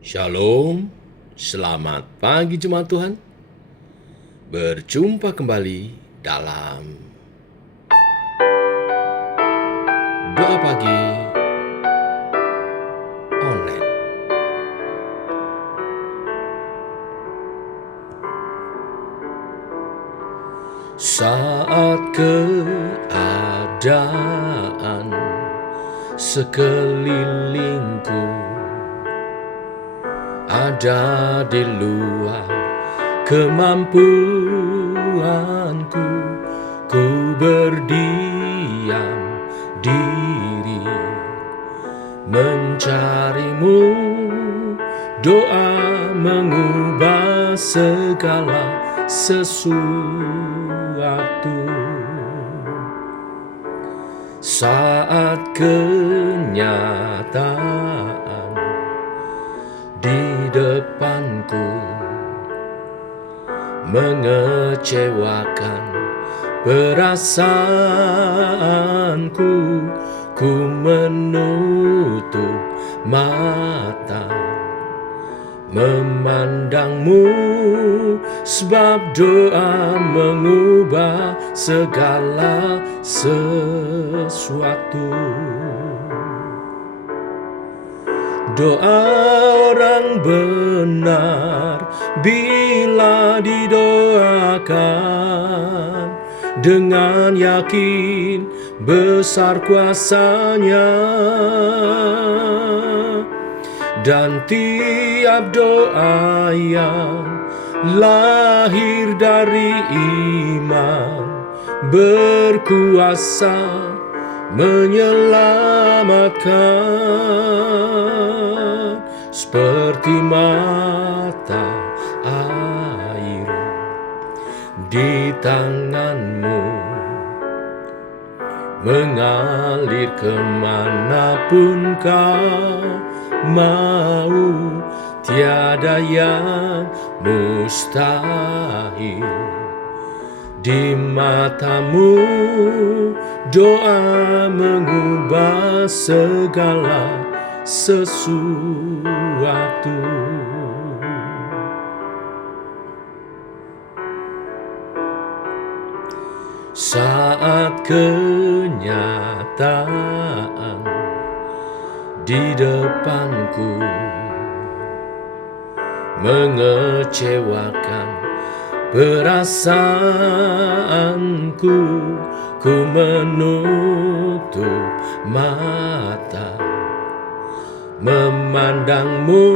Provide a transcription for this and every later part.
Shalom, selamat pagi jemaat Tuhan. Berjumpa kembali dalam doa pagi online. Saat keadaan sekelilingku ada di luar kemampuanku, ku berdiam diri mencarimu. Doa mengubah segala sesuatu. Saat kenyataan di depanku mengecewakan perasaanku, ku menutup mata memandangmu, sebab doa mengubah segala sesuatu. Doa orang benar bila didoakan dengan yakin besar kuasanya, dan tiap doa yang lahir dari iman berkuasa menyelamatkan, seperti mata air di tanganmu mengalir kemanapun kau mau. Tiada yang mustahil di matamu. Doa mengubah segala sesuatu. Saat kenyataan di depanku mengecewakan perasaanku, ku menutup mata memandangmu,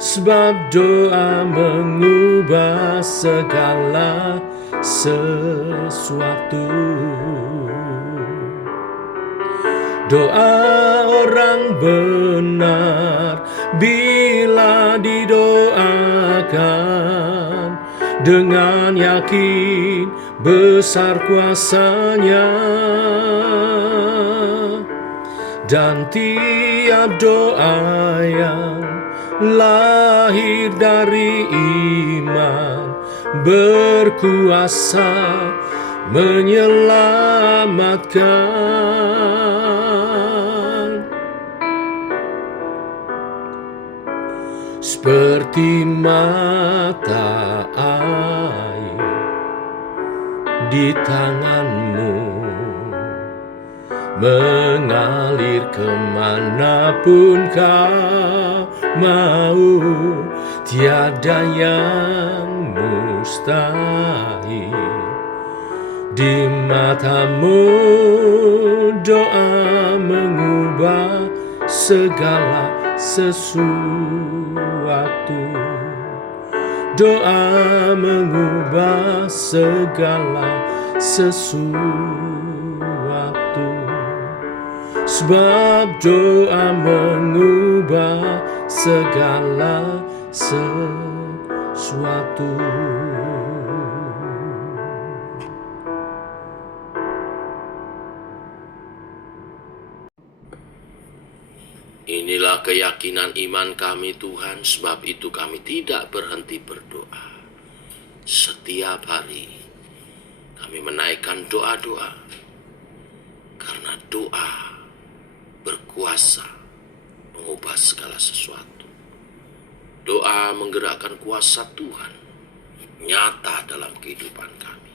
sebab doa mengubah segala sesuatu. Doa orang benar bila didoakan dengan yakin besar kuasanya, dan tiap doa yang lahir dari iman berkuasa menyelamatkan, seperti mata air di tanganmu mengalir kemanapun kau mau. Tiada yang mustahil di matamu. Doa mengubah segala sesuatu. Doa mengubah segala sesuatu. Sebab doa mengubah segala sesuatu. Inilah keyakinan iman kami Tuhan, sebab itu kami tidak berhenti berdoa. Setiap hari kami menaikkan doa-doa, karena doa berkuasa mengubah segala sesuatu. Doa menggerakkan kuasa Tuhan nyata dalam kehidupan kami.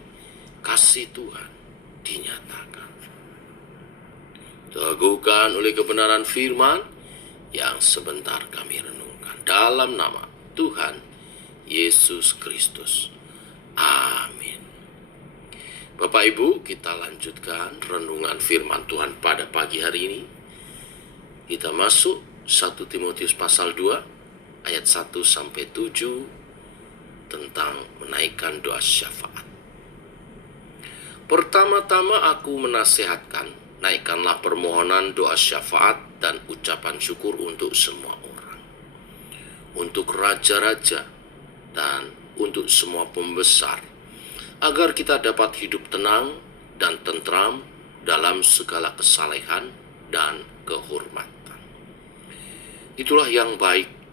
Kasih Tuhan dinyatakan. Teguhkan oleh kebenaran firman yang sebentar kami renungkan. Dalam nama Tuhan Yesus Kristus. Amin. Bapak Ibu, kita lanjutkan renungan firman Tuhan pada pagi hari ini. Kita masuk 1 Timotius pasal 2 ayat 1 sampai 7 tentang menaikkan doa syafaat. Pertama-tama aku menasihatkan, naikkanlah permohonan doa syafaat dan ucapan syukur untuk semua orang, untuk raja-raja dan untuk semua pembesar, agar kita dapat hidup tenang dan tentram dalam segala kesalehan dan kehormatan. Itulah yang baik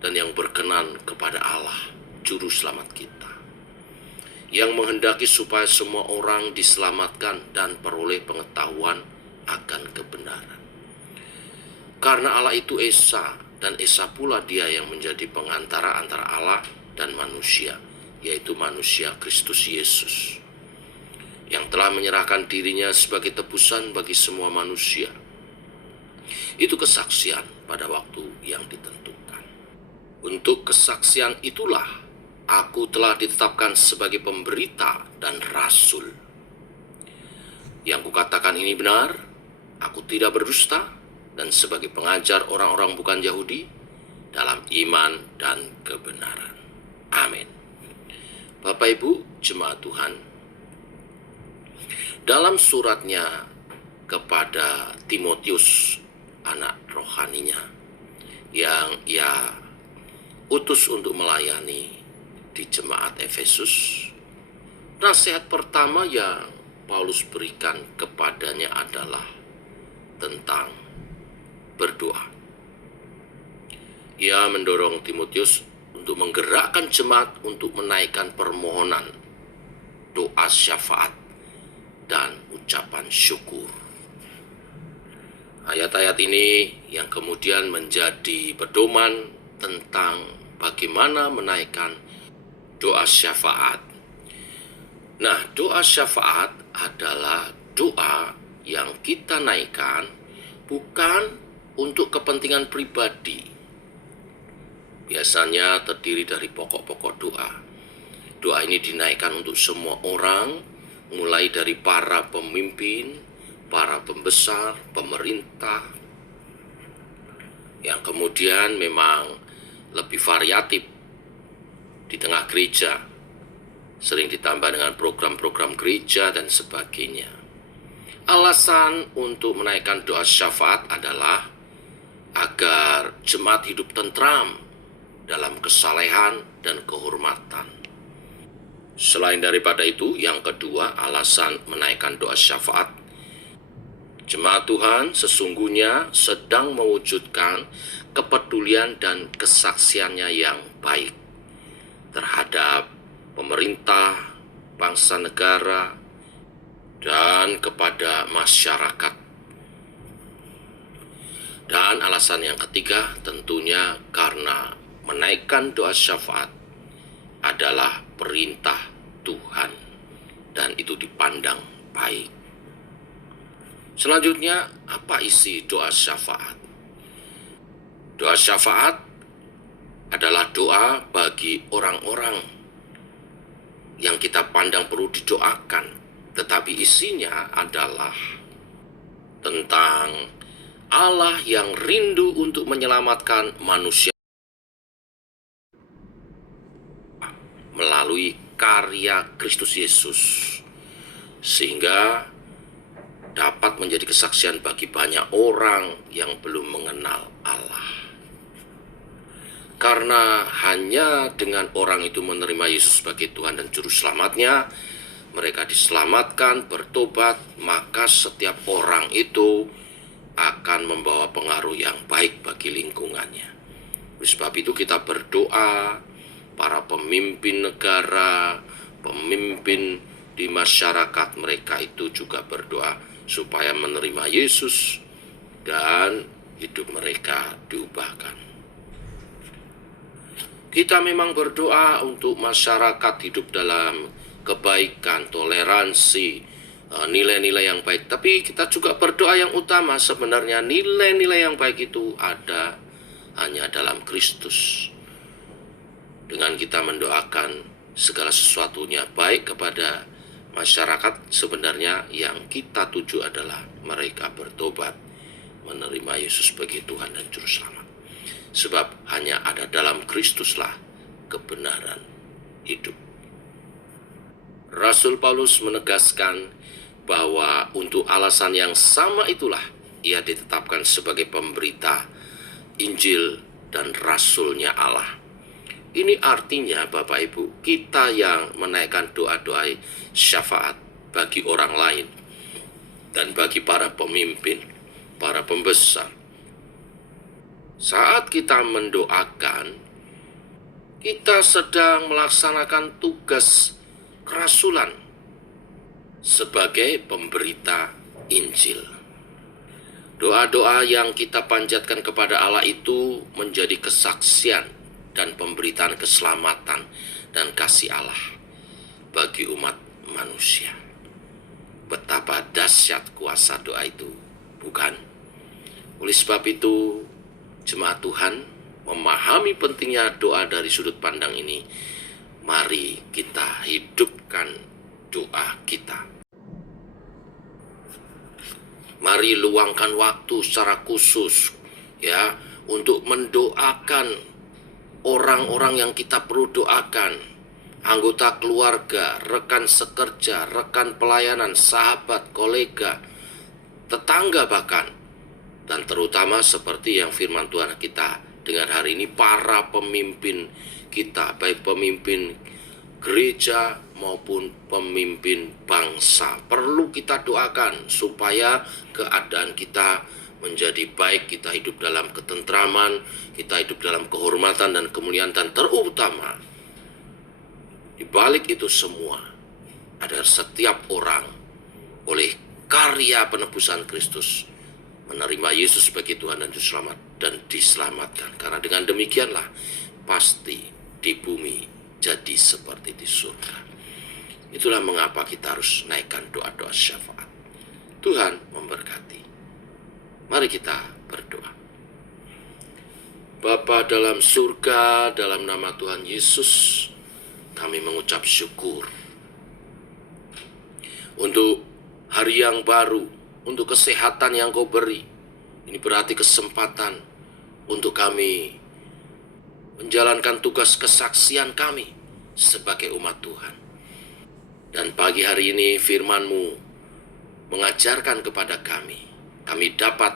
dan yang berkenan kepada Allah, Juru Selamat kita, yang menghendaki supaya semua orang diselamatkan dan peroleh pengetahuan akan kebenaran. Karena Allah itu Esa, dan Esa pula Dia yang menjadi pengantara antara Allah dan manusia, yaitu manusia Kristus Yesus, yang telah menyerahkan dirinya sebagai tebusan bagi semua manusia. Itu kesaksian pada waktu yang ditentukan. Untuk kesaksian itulah aku telah ditetapkan sebagai pemberita dan rasul. Yang kukatakan ini benar, aku tidak berdusta, dan sebagai pengajar orang-orang bukan Yahudi dalam iman dan kebenaran. Amin. Bapak Ibu jemaat Tuhan, dalam suratnya kepada Timotius, anak rohaninya, yang ia utus untuk melayani di jemaat Efesus, nasihat pertama yang Paulus berikan kepadanya adalah tentang berdoa. Ia mendorong Timotius untuk menggerakkan jemaat untuk menaikkan permohonan, doa syafaat, dan ucapan syukur. Ayat-ayat ini yang kemudian menjadi pedoman tentang bagaimana menaikkan doa syafaat. Nah, doa syafaat adalah doa yang kita naikkan bukan untuk kepentingan pribadi. Biasanya terdiri dari pokok-pokok doa. Doa ini dinaikkan untuk semua orang, mulai dari para pemimpin, para pembesar, pemerintah, yang kemudian memang lebih variatif di tengah gereja, sering ditambah dengan program-program gereja dan sebagainya. Alasan untuk menaikkan doa syafaat adalah agar jemaat hidup tentram dalam kesalehan dan kehormatan. Selain daripada itu, yang kedua, alasan menaikkan doa syafaat, jemaat Tuhan sesungguhnya sedang mewujudkan kepedulian dan kesaksiannya yang baik terhadap pemerintah, bangsa negara, dan kepada masyarakat. Dan alasan yang ketiga tentunya karena menaikkan doa syafaat adalah perintah Tuhan dan itu dipandang baik. Selanjutnya, apa isi doa syafaat? Doa syafaat adalah doa bagi orang-orang yang kita pandang perlu didoakan, tetapi isinya adalah tentang Allah yang rindu untuk menyelamatkan manusia melalui karya Kristus Yesus, sehingga dapat menjadi kesaksian bagi banyak orang yang belum mengenal Allah. Karena hanya dengan orang itu menerima Yesus sebagai Tuhan dan Juru Selamatnya, mereka diselamatkan, bertobat, maka setiap orang itu akan membawa pengaruh yang baik bagi lingkungannya. Oleh sebab itu kita berdoa, para pemimpin negara, pemimpin di masyarakat, mereka itu juga berdoa supaya menerima Yesus dan hidup mereka diubahkan. Kita memang berdoa untuk masyarakat hidup dalam kebaikan, toleransi, nilai-nilai yang baik. Tapi kita juga berdoa yang utama sebenarnya nilai-nilai yang baik itu ada hanya dalam Kristus. Dengan kita mendoakan segala sesuatunya baik kepada masyarakat, sebenarnya yang kita tuju adalah mereka bertobat, menerima Yesus sebagai Tuhan dan Juru Selamat. Sebab hanya ada dalam Kristuslah kebenaran hidup. Rasul Paulus menegaskan bahwa untuk alasan yang sama itulah ia ditetapkan sebagai pemberita Injil dan Rasulnya Allah. Ini artinya Bapak Ibu, kita yang menaikkan doa-doa syafaat bagi orang lain dan bagi para pemimpin, para pembesar. Saat kita mendoakan, kita sedang melaksanakan tugas kerasulan sebagai pemberita Injil. Doa-doa yang kita panjatkan kepada Allah itu menjadi kesaksian dan pemberitaan keselamatan dan kasih Allah bagi umat manusia. Betapa dahsyat kuasa doa itu, bukan? Oleh sebab itu, jemaat Tuhan, memahami pentingnya doa dari sudut pandang ini, mari kita hidupkan doa kita. Mari luangkan waktu secara khusus ya untuk mendoakan orang-orang yang kita perlu doakan, anggota keluarga, rekan sekerja, rekan pelayanan, sahabat, kolega, tetangga bahkan. Dan terutama seperti yang firman Tuhan kita dengar hari ini, para pemimpin kita, baik pemimpin gereja maupun pemimpin bangsa. Perlu kita doakan supaya keadaan kita menjadi baik, kita hidup dalam ketentraman, kita hidup dalam kehormatan dan kemuliaan, dan terutama di balik itu semua ada setiap orang oleh karya penebusan Kristus menerima Yesus sebagai Tuhan dan Juru Selamat dan diselamatkan. Karena dengan demikianlah pasti di bumi jadi seperti di surga. Itulah mengapa kita harus naikkan doa-doa syafaat. Tuhan memberkati. Mari kita berdoa. Bapa dalam surga, dalam nama Tuhan Yesus, kami mengucap syukur untuk hari yang baru, untuk kesehatan yang Kau beri. Ini berarti kesempatan untuk kami menjalankan tugas kesaksian kami sebagai umat Tuhan. Dan pagi hari ini firman-Mu mengajarkan kepada kami dapat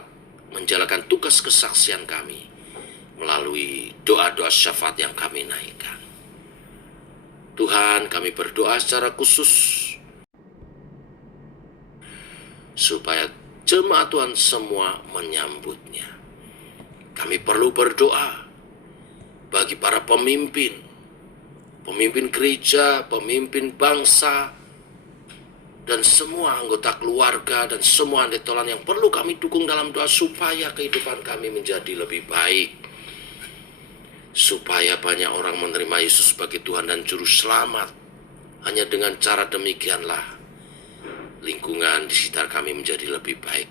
menjalankan tugas kesaksian kami melalui doa-doa syafaat yang kami naikkan. Tuhan, kami berdoa secara khusus supaya jemaat Tuhan semua menyambutnya. Kami perlu berdoa bagi para pemimpin gereja, pemimpin bangsa, dan semua anggota keluarga dan semua handetolan yang perlu kami dukung dalam doa supaya kehidupan kami menjadi lebih baik. Supaya banyak orang menerima Yesus sebagai Tuhan dan Juru Selamat. Hanya dengan cara demikianlah lingkungan di sekitar kami menjadi lebih baik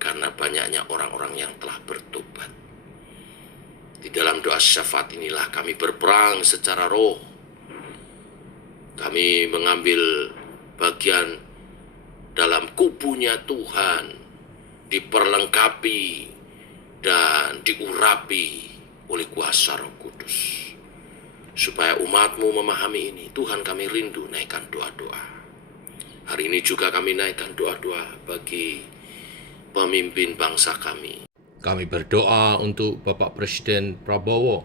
karena banyaknya orang-orang yang telah bertobat. Di dalam doa syafaat inilah kami berperang secara roh. Kami mengambil bagian dalam kubunya Tuhan, diperlengkapi dan diurapi oleh kuasa Roh Kudus. Supaya umat-Mu memahami ini, Tuhan, kami rindu naikkan doa-doa. Hari ini juga kami naikkan doa-doa bagi pemimpin bangsa kami. Kami berdoa untuk Bapak Presiden Prabowo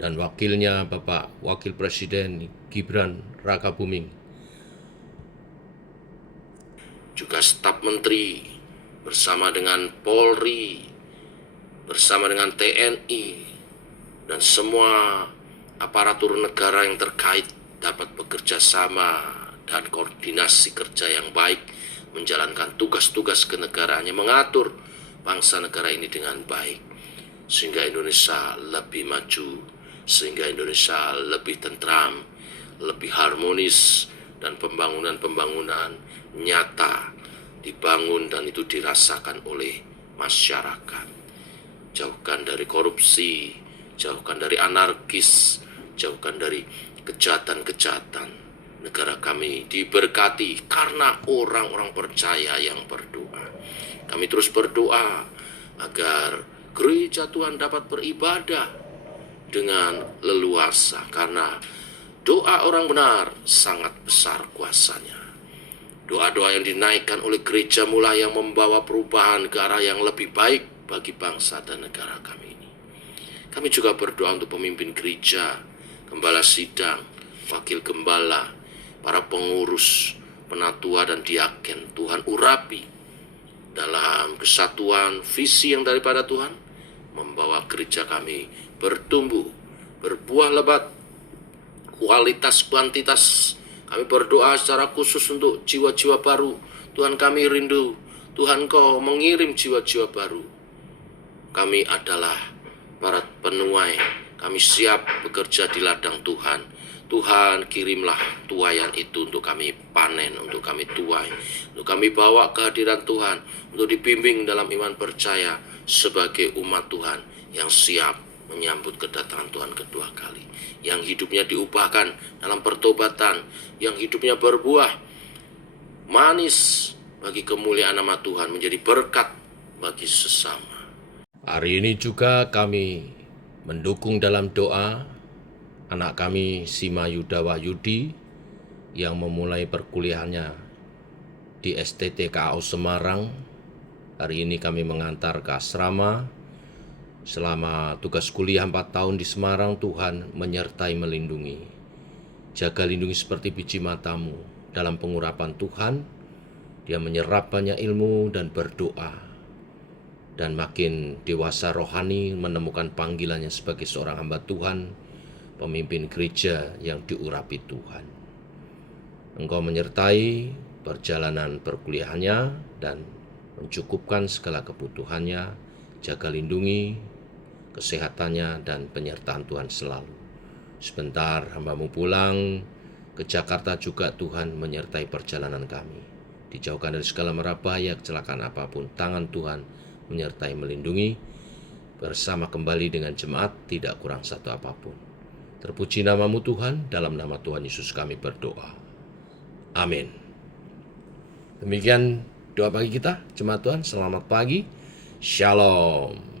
dan wakilnya Bapak Wakil Presiden Gibran Rakabuming. Juga staf menteri bersama dengan Polri, bersama dengan TNI, dan semua aparatur negara yang terkait dapat bekerja sama dan koordinasi kerja yang baik, menjalankan tugas-tugas kenegaraannya, mengatur bangsa negara ini dengan baik, sehingga Indonesia lebih maju sehingga Indonesia lebih tentram, lebih harmonis, dan pembangunan-pembangunan nyata dibangun dan itu dirasakan oleh masyarakat. Jauhkan dari korupsi, jauhkan dari anarkis, jauhkan dari kejahatan-kejahatan. Negara kami diberkati karena orang-orang percaya yang berdoa. Kami terus berdoa agar gereja Tuhan dapat beribadah dengan leluasa, karena doa orang benar sangat besar kuasanya. Doa-doa yang dinaikkan oleh gereja mulai yang membawa perubahan ke arah yang lebih baik bagi bangsa dan negara kami ini. Kami juga berdoa untuk pemimpin gereja, gembala sidang, wakil gembala, para pengurus, penatua dan diaken. Tuhan urapi dalam kesatuan visi yang daripada Tuhan, membawa gereja kami bertumbuh, berbuah lebat, kualitas kuantitas. Kami berdoa secara khusus untuk jiwa-jiwa baru. Tuhan, kami rindu Tuhan Kau mengirim jiwa-jiwa baru. Kami adalah para penuai, kami siap bekerja di ladang Tuhan. Tuhan, kirimlah tuaian itu untuk kami panen, untuk kami tuai, untuk kami bawa kehadiran Tuhan, untuk dibimbing dalam iman percaya sebagai umat Tuhan yang siap menyambut kedatangan Tuhan kedua kali, yang hidupnya diubahkan dalam pertobatan, yang hidupnya berbuah manis bagi kemuliaan nama Tuhan, menjadi berkat bagi sesama. Hari ini juga kami mendukung dalam doa anak kami Sima Yuda Wahyudi yang memulai perkuliahannya di STTKAU Semarang. Hari ini kami mengantar ke asrama. Selama tugas kuliah 4 tahun di Semarang, Tuhan menyertai melindungi. Jaga lindungi seperti biji matamu. Dalam pengurapan Tuhan, dia menyerap banyak ilmu dan berdoa. Dan makin dewasa rohani, menemukan panggilannya sebagai seorang hamba Tuhan, pemimpin gereja yang diurapi Tuhan. Engkau menyertai perjalanan perkuliahannya dan mencukupkan segala kebutuhannya. Jaga lindungi kesehatannya dan penyertaan Tuhan selalu. Sebentar hamba-Mu pulang ke Jakarta juga, Tuhan menyertai perjalanan kami. Dijauhkan dari segala mara bahaya, kecelakaan apapun, tangan Tuhan menyertai melindungi. Bersama kembali dengan jemaat, tidak kurang satu apapun. Terpuji nama-Mu Tuhan, dalam nama Tuhan Yesus kami berdoa. Amin. Demikian doa pagi kita, jemaat Tuhan. Selamat pagi. Shalom.